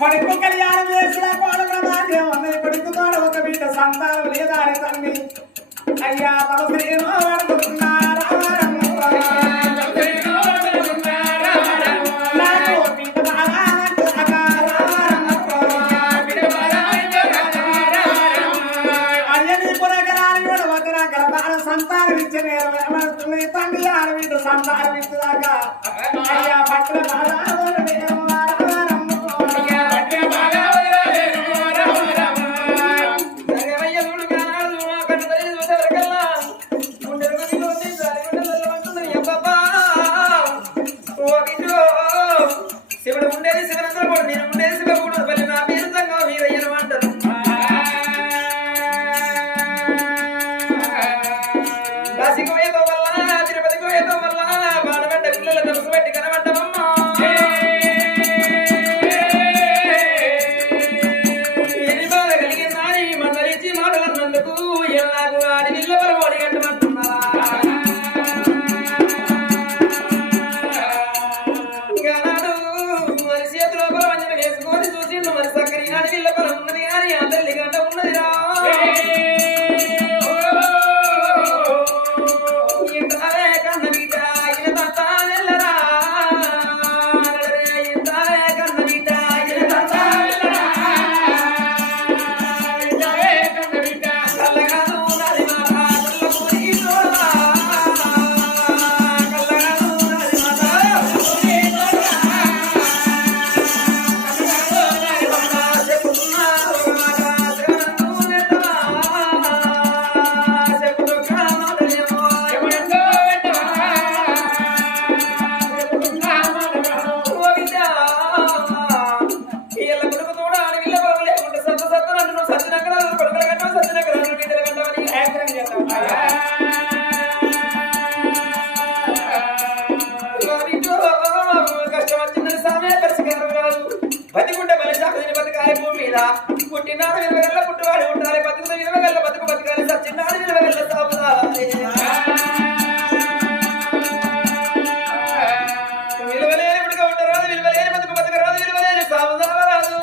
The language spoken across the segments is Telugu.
కొడుకు కళ్యాణం చేసిన కోడల భాగ్యం అన్నది కొడుకు తోడ ఒక బిడ్డ సంతానం లేదా అని తల్లి అయ్యా తమ శ్రీమో అడుగుతున్నారా సంతానం ఇచ్చిన తండ్రి ఆడబిడ్డ సంతానం ఇచ్చేదాకా అయ్యా పట్ల శివుడు ఉండేది శివనందరూ నేను ఉండేది శివకుడు మళ్ళీ నా పేరు సంగం వీరయ్యను అంటారు కాశీకి పోయేదో వల్ల తిరుపతికి పోయేదో వల్ల బాధపడ్డ పిల్లల తలుసు పెట్టి కనబడ్డమమ్మా ఎన్ని బాధ కలిగిందని మందలించి మాటలన్నందుకు నాకు ఆడి పిల్ల పరువు అడిగట్టమంటున్నారా మరి సక్కని నాటి పిల్ల పొలం ఉన్నది కానీ ఆ తల్లి గంట ఉన్నది రా ఇంతవే కన్న బిడ్డ ఆయన తంతా వెళ్ళరా ఇంతవే కన్న బిడ్డ ఆయన తంతా వెళ్ళరా ఇంతవే కన్న బిడ్డ కల్లగాను నాది మాట కల్లకూరి తోడా కల్లగాను నాది మాట బతికుంటే బలిశాఖని బతకాలి భూమి మీద పుట్టినాడు విలువగల్ల పుట్టువాడు ఉండాలి బతుకుత విలువగల్ల బతుకు బతకాలి సచ్చినాడు విలువగల్ల సాగుదాలి విలువలేని పుట్టుక ఉండరాదు విలువలేని బతుకు బతకరాదు విలువలేని సాగుదారాదు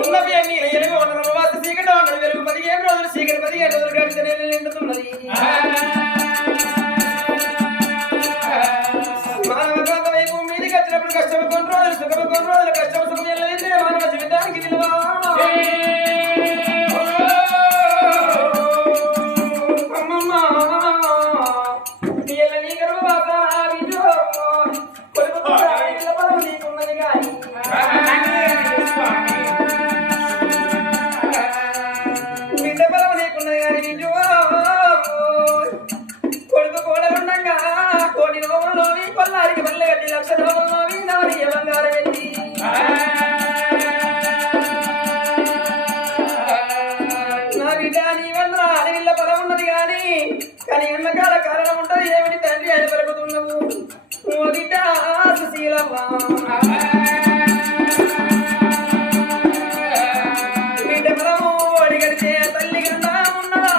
ఉన్నవి అన్ని ఎలుగు ఉండరు వాస చీకటి ఉండరు వెలుగు 15 రోజులు చీకటి 15 రోజులు గడిచిన నిండుతున్నది కష్టం కొన్ని రోజులు సుఖం కొన్ని రోజులు కష్టం సుఖం వెళ్ళలేదు మానవ జీవితానికి విలువ అమ్మమ్మ నీ గర్భ కొడుకు నీకున్నది కానీ బిడ్డ బలం నీకున్నది కానీ కొడుకు కోడలుండగా కోటి నోములోని కొల్లారికి మళ్ళీ కట్టి 1,00,000 నోములోని బంగారం వెళ్ళి నా బిడ్డ నీ వల్ల అడవిల్ల పొలం ఉన్నది కానీ ఎన్నకాల కారణం ఉంటది ఏమిటి తండ్రి ఆయన పలుకుతున్నావు ఓ బిడ్డ సుశీలవ్వ బిడ్డ పొలము అడిగడితే తల్లి కన్నా ఉన్నదా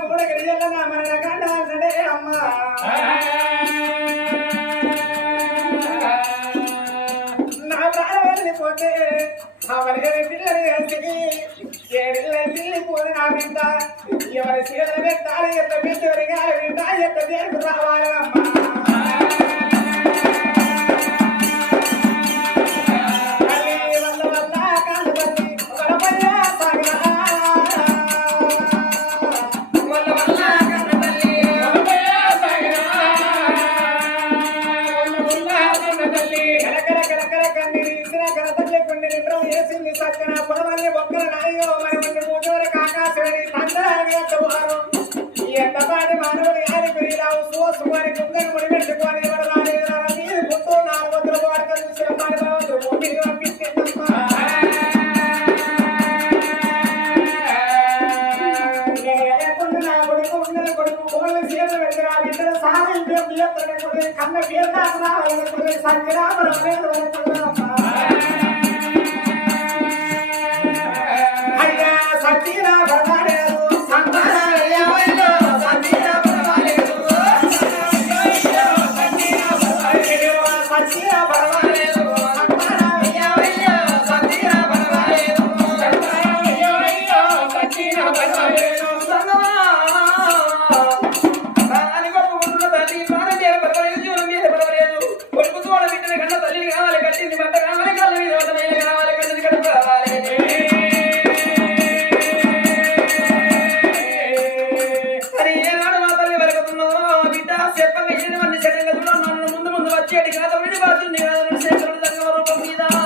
మూడు గడియల నా మన కండాలనే అమ్మ పోతే అవరి పిల్లలు కలిసి ఏడిల్లి పోదు నా బిడ్డ ఎవరి సీతలు పెట్టాలి ఎంత పెద్దవరి గారి బిడ్డ ఎంత దేనికి రావాలమ్మా ఎంతపాటి మానవుడి గారి పెరిగిరావు సువారి కుందని ముడి పెట్టుకొని పుట్టు 400 వాడక చూసిన పాడి పంపించేమ్మా నా కొడుకు ఉన్నది కొడుకు కోళ్ళ సీత పెట్టి ఆ బిడ్డలు సాయం కన్న పేరు సంగ్రామ